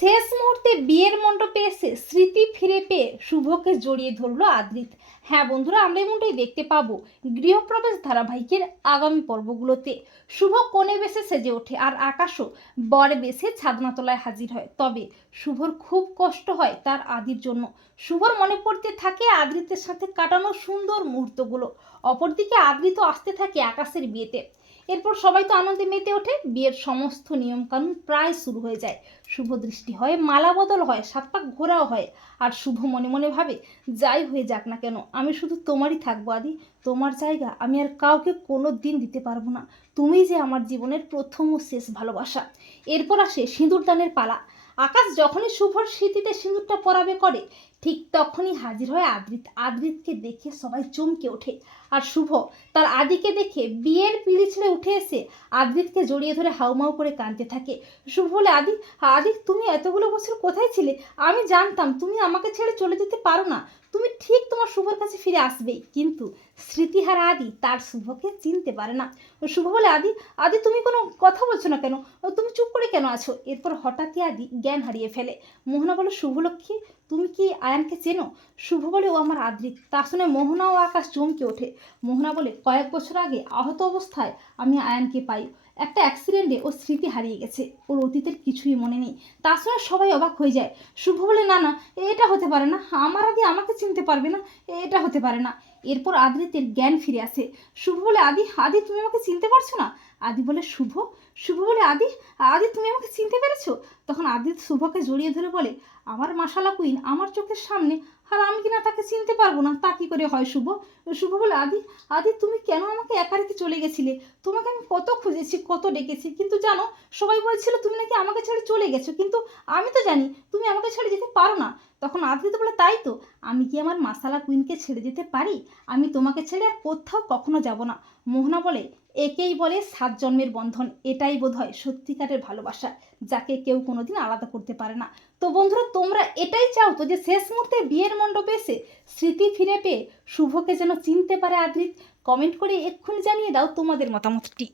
শেষ মুহূর্তে বিয়ের মণ্ডপে এসে স্মৃতি ফিরে পেয়ে শুভকে জড়িয়ে ধরলো আদ্রিত। হ্যাঁ বন্ধুরা, আমরা এমনটাই দেখতে পাবো গৃহপ্রবেশ ধারাবাহিকের আগামী পর্বগুলোতে। শুভ কোণে বেশে সেজে ওঠে আর আকাশও বরে বেশে ছাদনাতলায় হাজির হয়। তবে শুভর খুব কষ্ট হয় তার আদির জন্য। শুভর মনে পড়তে থাকে আদ্রিতের সাথে কাটানো সুন্দর মুহূর্তগুলো। অপরদিকে আদ্রিত আসতে থাকে আকাশের বিয়েতে। এরপর সবাই তো আনন্দে মেতে ওঠে। বিয়ের সমস্ত নিয়মকানুন প্রায় শুরু হয়ে যায়। শুভ দৃষ্টি হয়, মালা বদল হয়, সাত পাক ঘোরাও হয়। আর শুভ মনে মনে ভাবে, যাই হয়ে যাক না কেন, আমি শুধু তোমারই থাকব আদি। তোমার জায়গা আমি আর কাউকে কোনো দিন দিতে পারব না। তুমি যে আমার জীবনের প্রথম ও শেষ ভালোবাসা। এরপর আসে সিঁদুরদানের পালা। আকাশ যখনই শুভর স্মৃতিতে সিঁদুরটা পরাবে করে, ঠিক তখনই হাজির হয় আদ্রিত, আদ্রিতকে দেখে সবাই চমকে ওঠে। আর শুভ তার আদিকে দেখে বিয়ের পিড়ি ছেড়ে উঠে এসে আদ্রিতকে জড়িয়ে ধরে হাউমাউ করে কাঁদতে থাকে। শুভ বলে, আদি আদি, তুমি এতগুলো বছর কোথায় ছিলে? আমি জানতাম তুমি আমাকে ছেড়ে চলে যেতে পারো না। তুমি ঠিক তোমার শুভর কাছে ফিরে আসবেই কিন্তু স্মৃতিহারা আদি, তার শুভকে চিনতে পারে না। শুভ বলে, আদি আদি তুমি কোনো কথা বলছো না কেন? তুমি চুপ করে কেন আছো? এরপর হঠাৎই আদি জ্ঞান হারিয়ে ফেলে। মোহনা বলে, শুভলক্ষ্মী, তুমি কি আয়ানকে চেনো? শুভ বলে, ও আমার আদ্রিত তা শুনে মোহনা ও আকাশ চমকে ওঠে। মোহনা বলে, কয়েক বছর আগে আহত অবস্থায় আমি আয়ানকে পাই। একটা অ্যাক্সিডেন্টে ও স্মৃতি হারিয়ে গেছে। ওর অতীতের কিছুই মনে নেই। তা শুনে সবাই অবাক হয়ে যায়। শুভ বলে, না না, এটা হতে পারে না। আমার আদি আমাকে চিনতে পারবে না। এটা হতে পারে না। এরপর আদৃতের জ্ঞান ফিরে আসে। শুভ বলে আদি আদি তুমি আমাকে চিনতে পারছ না? আদি বলে শুভ শুভ বলে আদি। আদি, তুমি আমাকে চিনতে পেরেছ? তখন আদিত শুভকে জড়িয়ে ধরে বলে, আমার মাসালা কুইন, আমার চোখের সামনে, আর আমি কিনা তাকে চিনতে পারব না, তা কি করে হয় শুভ? শুভ বলে, আদি আদি, তুমি কেন আমাকে একা রেখে চলে গেছিলে? তোমাকে আমি কত খুঁজেছি, কত ডেকেছি, কিন্তু জানো, সবাই বলছিল, তুমি নাকি আমাকে ছেড়ে চলে গেছো, কিন্তু আমি তো জানি, তুমি আমাকে ছেড়ে যেতে পারো না। তখন আদ্রিত বলে, তাই তো, আমি কি আমার মাসালা কুইনকে ছেড়ে যেতে পারি? আমি তোমাকে ছেড়ে আর কোথাও কখনো যাব না। মোহনা বলে একেই বলে সাত জন্মের বন্ধন। এটাই বোধ হয় সত্যিকারের ভালোবাসা, যাকে কেউ কোনোদিন আলাদা করতে পারে না। তো বন্ধুরা, তোমরা এটাই চাও তো যে শেষ মুহূর্তে বিয়ের মণ্ডপে এসে স্মৃতি ফিরে পেয়ে শুভকে যেন চিনতে পারে আদৃত কমেন্ট করে এক্ষুনি জানিয়ে দাও তোমাদের মতামতটি।